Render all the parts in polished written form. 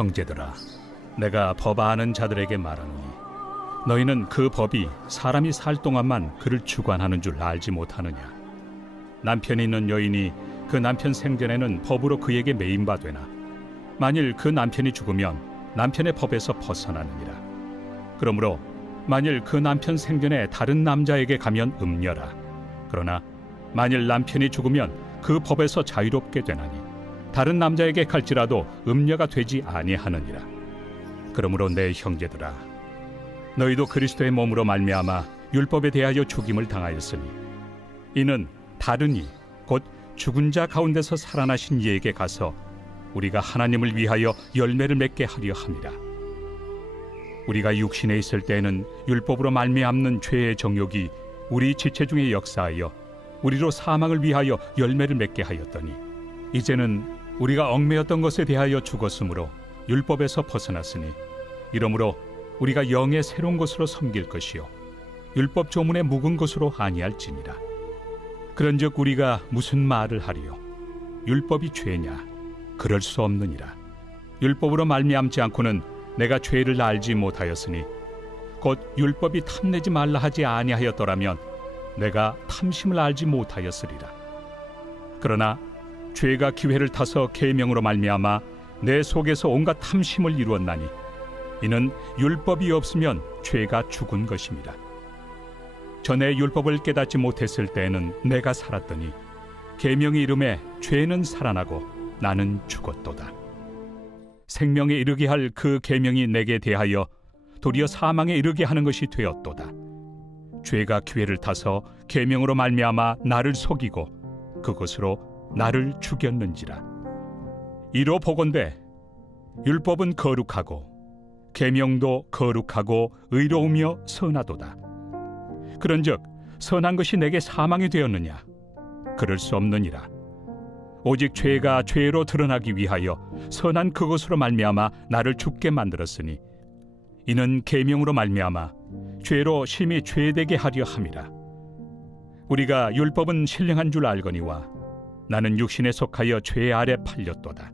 형제들아, 내가 법 아는 자들에게 말하노니 너희는 그 법이 사람이 살 동안만 그를 주관하는 줄 알지 못하느냐. 남편이 있는 여인이 그 남편 생전에는 법으로 그에게 매인바 되나 만일 그 남편이 죽으면 남편의 법에서 벗어나느니라. 그러므로 만일 그 남편 생전에 다른 남자에게 가면 음녀라. 그러나 만일 남편이 죽으면 그 법에서 자유롭게 되나니 다른 남자에게 갈지라도 음녀가 되지 아니하느니라. 그러므로 내 형제들아, 너희도 그리스도의 몸으로 말미암아 율법에 대하여 죽임을 당하였으니 이는 다른 이 곧 죽은 자 가운데서 살아나신 이에게 가서 우리가 하나님을 위하여 열매를 맺게 하려 함이라. 우리가 육신에 있을 때에는 율법으로 말미암는 죄의 정욕이 우리 지체 중에 역사하여 우리로 사망을 위하여 열매를 맺게 하였더니 이제는 우리가 얽매였던 것에 대하여 죽었으므로 율법에서 벗어났으니 이러므로 우리가 영의 새로운 것으로 섬길 것이요 율법 조문에 묵은 것으로 아니할지니라. 그런즉 우리가 무슨 말을 하리요? 율법이 죄냐? 그럴 수 없느니라. 율법으로 말미암지 않고는 내가 죄를 알지 못하였으니 곧 율법이 탐내지 말라 하지 아니하였더라면 내가 탐심을 알지 못하였으리라. 그러나 죄가 기회를 타서 계명으로 말미암아 내 속에서 온갖 탐심을 이루었나니 이는 율법이 없으면 죄가 죽은 것입니다. 전에 율법을 깨닫지 못했을 때에는 내가 살았더니 계명의 이름에 죄는 살아나고 나는 죽었도다. 생명에 이르게 할 그 계명이 내게 대하여 도리어 사망에 이르게 하는 것이 되었도다. 죄가 기회를 타서 계명으로 말미암아 나를 속이고 그것으로 나를 죽였는지라. 이로 보건대 율법은 거룩하고 계명도 거룩하고 의로우며 선하도다. 그런즉 선한 것이 내게 사망이 되었느냐? 그럴 수 없느니라. 오직 죄가 죄로 드러나기 위하여 선한 그것으로 말미암아 나를 죽게 만들었으니 이는 계명으로 말미암아 죄로 심히 죄되게 하려 함이라. 우리가 율법은 신령한 줄 알거니와 나는 육신에 속하여 죄 아래 팔렸도다.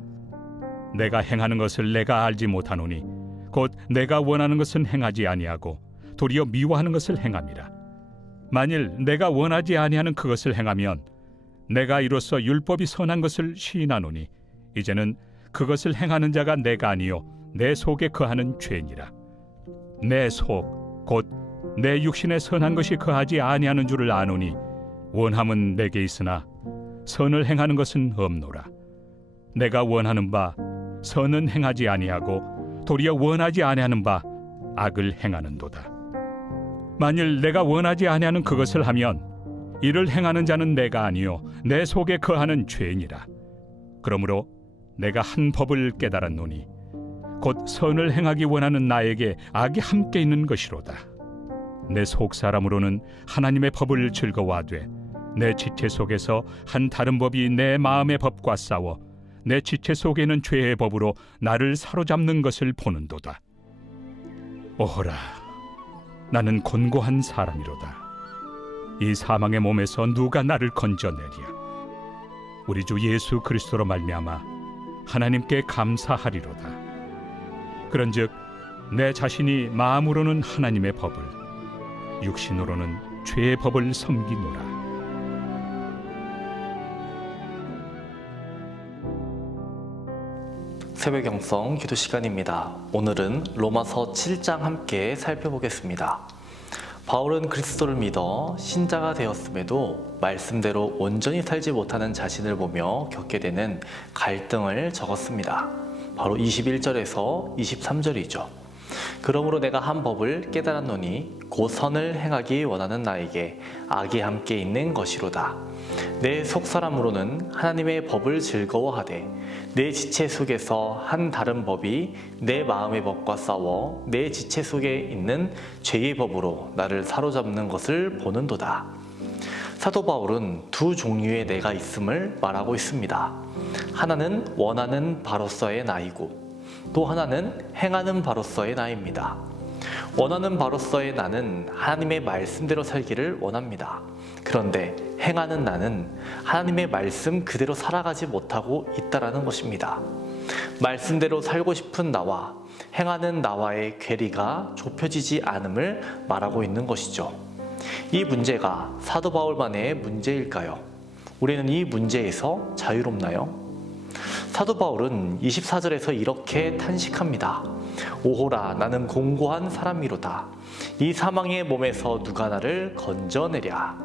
내가 행하는 것을 내가 알지 못하노니 곧 내가 원하는 것은 행하지 아니하고 도리어 미워하는 것을 행함이라. 만일 내가 원하지 아니하는 그것을 행하면 내가 이로써 율법이 선한 것을 시인하노니 이제는 그것을 행하는 자가 내가 아니요 내 속에 거하는 죄니라. 내 속 곧 내 육신에 선한 것이 거하지 아니하는 줄을 아노니 원함은 내게 있으나 선을 행하는 것은 없노라. 내가 원하는 바 선은 행하지 아니하고 도리어 원하지 아니하는 바 악을 행하는도다. 만일 내가 원하지 아니하는 그것을 하면 이를 행하는 자는 내가 아니요 내 속에 거하는 죄니라. 그러므로 내가 한 법을 깨달았노니 곧 선을 행하기 원하는 나에게 악이 함께 있는 것이로다. 내 속 사람으로는 하나님의 법을 즐거워하되 내 지체 속에서 한 다른 법이 내 마음의 법과 싸워 내 지체 속에는 죄의 법으로 나를 사로잡는 것을 보는도다. 오호라, 나는 곤고한 사람이로다. 이 사망의 몸에서 누가 나를 건져내랴? 우리 주 예수 그리스도로 말미암아 하나님께 감사하리로다. 그런즉 내 자신이 마음으로는 하나님의 법을, 육신으로는 죄의 법을 섬기노라. 새벽 영성 기도 시간입니다. 오늘은 로마서 7장 함께 살펴보겠습니다. 바울은 그리스도를 믿어 신자가 되었음에도 말씀대로 온전히 살지 못하는 자신을 보며 겪게 되는 갈등을 적었습니다. 바로 21절에서 23절이죠. 그러므로 내가 한 법을 깨달았노니 곧 선을 행하기 원하는 나에게 악이 함께 있는 것이로다. 내 속사람으로는 하나님의 법을 즐거워하되 내 지체 속에서 한 다른 법이 내 마음의 법과 싸워 내 지체 속에 있는 죄의 법으로 나를 사로잡는 것을 보는도다. 사도 바울은 두 종류의 내가 있음을 말하고 있습니다. 하나는 원하는 바로서의 나이고 또 하나는 행하는 바로서의 나입니다. 원하는 바로서의 나는 하나님의 말씀대로 살기를 원합니다. 그런데 행하는 나는 하나님의 말씀 그대로 살아가지 못하고 있다라는 것입니다. 말씀대로 살고 싶은 나와 행하는 나와의 괴리가 좁혀지지 않음을 말하고 있는 것이죠. 이 문제가 사도 바울만의 문제일까요? 우리는 이 문제에서 자유롭나요? 사도 바울은 24절에서 이렇게 탄식합니다. 오호라, 나는 공고한 사람이로다. 이 사망의 몸에서 누가 나를 건져내랴.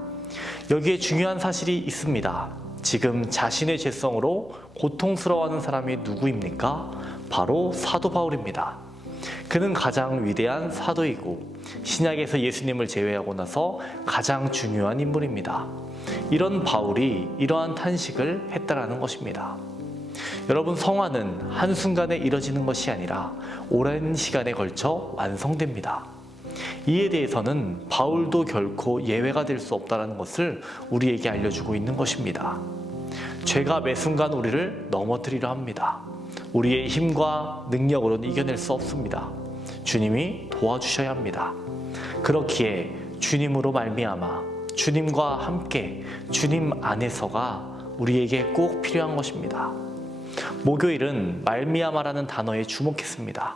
여기에 중요한 사실이 있습니다. 지금 자신의 죄성으로 고통스러워하는 사람이 누구입니까? 바로 사도 바울입니다. 그는 가장 위대한 사도이고 신약에서 예수님을 제외하고 나서 가장 중요한 인물입니다. 이런 바울이 이러한 탄식을 했다라는 것입니다. 여러분, 성화는 한순간에 이뤄지는 것이 아니라 오랜 시간에 걸쳐 완성됩니다. 이에 대해서는 바울도 결코 예외가 될 수 없다는 것을 우리에게 알려주고 있는 것입니다. 죄가 매 순간 우리를 넘어뜨리려 합니다. 우리의 힘과 능력으로는 이겨낼 수 없습니다. 주님이 도와주셔야 합니다. 그렇기에 주님으로 말미암아 주님과 함께 주님 안에서가 우리에게 꼭 필요한 것입니다. 목요일은 말미암아라는 단어에 주목했습니다.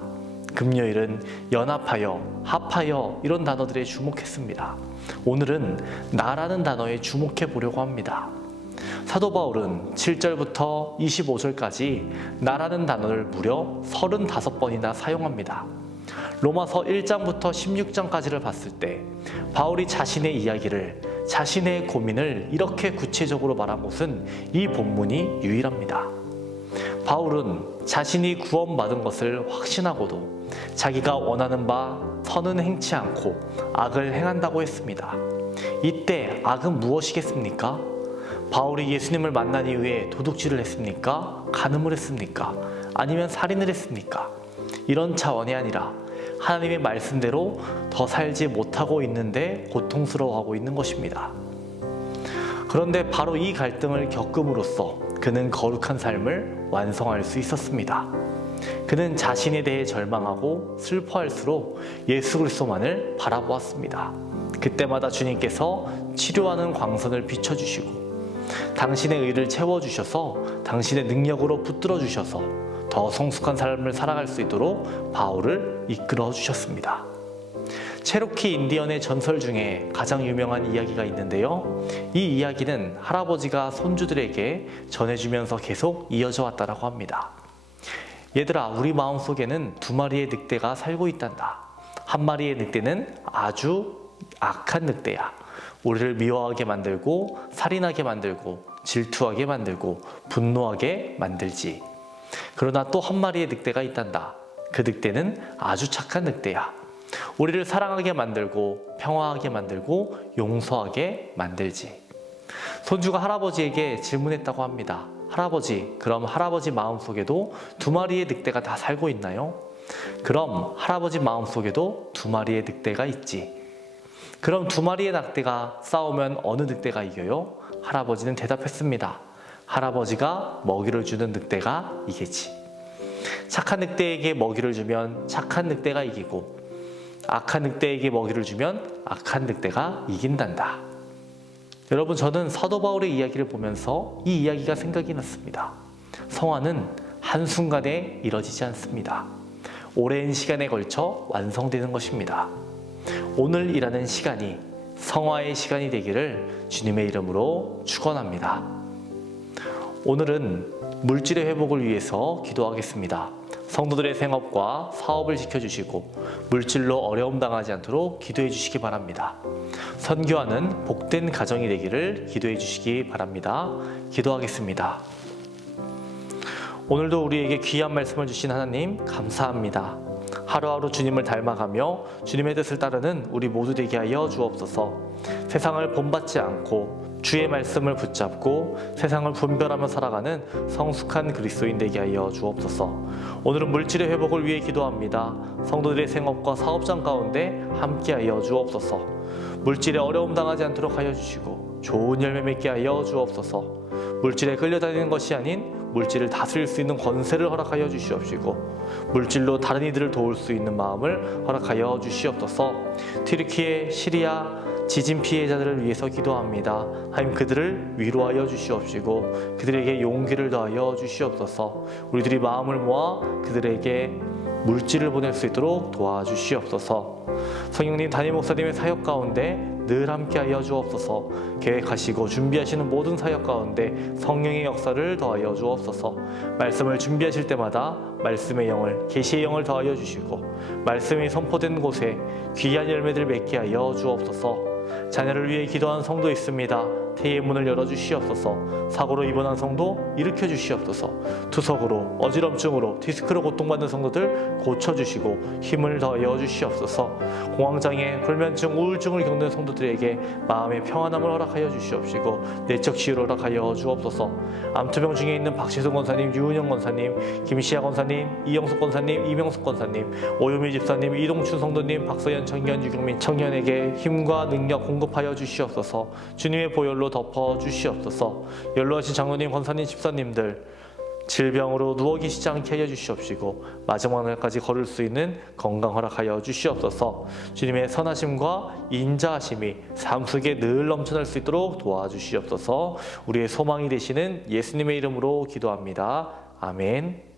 금요일은 연합하여, 합하여 이런 단어들에 주목했습니다. 오늘은 나라는 단어에 주목해 보려고 합니다. 사도 바울은 7절부터 25절까지 나라는 단어를 무려 35번이나 사용합니다. 로마서 1장부터 16장까지를 봤을 때 바울이 자신의 이야기를, 자신의 고민을 이렇게 구체적으로 말한 곳은 이 본문이 유일합니다. 바울은 자신이 구원받은 것을 확신하고도 자기가 원하는 바 선은 행치 않고 악을 행한다고 했습니다. 이때 악은 무엇이겠습니까? 바울이 예수님을 만난 이후에 도둑질을 했습니까? 간음을 했습니까? 아니면 살인을 했습니까? 이런 차원이 아니라 하나님의 말씀대로 더 살지 못하고 있는데 고통스러워하고 있는 것입니다. 그런데 바로 이 갈등을 겪음으로써 그는 거룩한 삶을 완성할 수 있었습니다. 그는 자신에 대해 절망하고 슬퍼할수록 예수 그리스도만을 바라보았습니다. 그때마다 주님께서 치료하는 광선을 비춰주시고 당신의 의를 채워주셔서 당신의 능력으로 붙들어 주셔서 더 성숙한 삶을 살아갈 수 있도록 바울을 이끌어 주셨습니다. 체로키 인디언의 전설 중에 가장 유명한 이야기가 있는데요. 이 이야기는 할아버지가 손주들에게 전해주면서 계속 이어져 왔다고 합니다. 얘들아, 우리 마음속에는 2마리의 늑대가 살고 있단다. 한 마리의 늑대는 아주 악한 늑대야. 우리를 미워하게 만들고 살인하게 만들고 질투하게 만들고 분노하게 만들지. 그러나 또 한 마리의 늑대가 있단다. 그 늑대는 아주 착한 늑대야. 우리를 사랑하게 만들고 평화하게 만들고 용서하게 만들지. 손주가 할아버지에게 질문했다고 합니다. 할아버지, 그럼 할아버지 마음속에도 2마리의 늑대가 다 살고 있나요? 그럼 할아버지 마음속에도 2마리의 늑대가 있지. 그럼 2마리의 늑대가 싸우면 어느 늑대가 이겨요? 할아버지는 대답했습니다. 할아버지가 먹이를 주는 늑대가 이기지. 착한 늑대에게 먹이를 주면 착한 늑대가 이기고 악한 늑대에게 먹이를 주면 악한 늑대가 이긴단다. 여러분, 저는 사도 바울의 이야기를 보면서 이 이야기가 생각이 났습니다. 성화는 한순간에 이뤄지지 않습니다. 오랜 시간에 걸쳐 완성되는 것입니다. 오늘이라는 시간이 성화의 시간이 되기를 주님의 이름으로 축원합니다. 오늘은 물질의 회복을 위해서 기도하겠습니다. 성도들의 생업과 사업을 지켜주시고 물질로 어려움 당하지 않도록 기도해 주시기 바랍니다. 선교하는 복된 가정이 되기를 기도해 주시기 바랍니다. 기도하겠습니다. 오늘도 우리에게 귀한 말씀을 주신 하나님 감사합니다. 하루하루 주님을 닮아가며 주님의 뜻을 따르는 우리 모두 되게 하여 주옵소서. 세상을 본받지 않고 주의 말씀을 붙잡고 세상을 분별하며 살아가는 성숙한 그리스도인 되게 하여 주옵소서. 오늘은 물질의 회복을 위해 기도합니다. 성도들의 생업과 사업장 가운데 함께하여 주옵소서. 물질에 어려움 당하지 않도록 하여 주시고 좋은 열매 맺게 하여 주옵소서. 물질에 끌려다니는 것이 아닌 물질을 다스릴 수 있는 권세를 허락하여 주시옵시고 물질로 다른 이들을 도울 수 있는 마음을 허락하여 주시옵소서. 튀르키예, 시리아, 지진 피해자들을 위해서 기도합니다. 하나님 그들을 위로하여 주시옵시고 그들에게 용기를 더하여 주시옵소서. 우리들이 마음을 모아 그들에게 물질을 보낼 수 있도록 도와주시옵소서. 성령님 담임 목사님의 사역 가운데 늘 함께하여 주옵소서. 계획하시고 준비하시는 모든 사역 가운데 성령의 역사를 더하여 주옵소서. 말씀을 준비하실 때마다 말씀의 영을, 계시의 영을 더하여 주시고 말씀이 선포된 곳에 귀한 열매들 맺게 하여 주옵소서. 자녀를 위해 기도한 성도 있습니다. 태의 문을 열어주시옵소서. 사고로 입원한 성도 일으켜 주시옵소서. 투석으로, 어지럼증으로, 디스크로 고통받는 성도들 고쳐주시고 힘을 더하여 주시옵소서. 공황장애, 불면증, 우울증을 겪는 성도들에게 마음의 평안함을 허락하여 주시옵시고 내적 치유를 허락하여 주옵소서. 암투병 중에 있는 박시성 권사님, 유은영 권사님, 김시아 권사님, 이영숙 권사님, 이명숙 권사님, 오유미 집사님, 이동춘 성도님, 박서연, 정현, 유경민 청년에게 힘과 능력 공급하여 주시옵소서. 주님의 보혈로 덮어 주시옵소서. 연로하신 장로님, 권사님, 집사님들 질병으로 누워 계시지 않게 하여 주시옵시고 마지막 날까지 걸을 수 있는 건강 허락하여 주시옵소서. 주님의 선하심과 인자하심이 삶 속에 늘 넘쳐날 수 있도록 도와주시옵소서. 우리의 소망이 되시는 예수님의 이름으로 기도합니다. 아멘.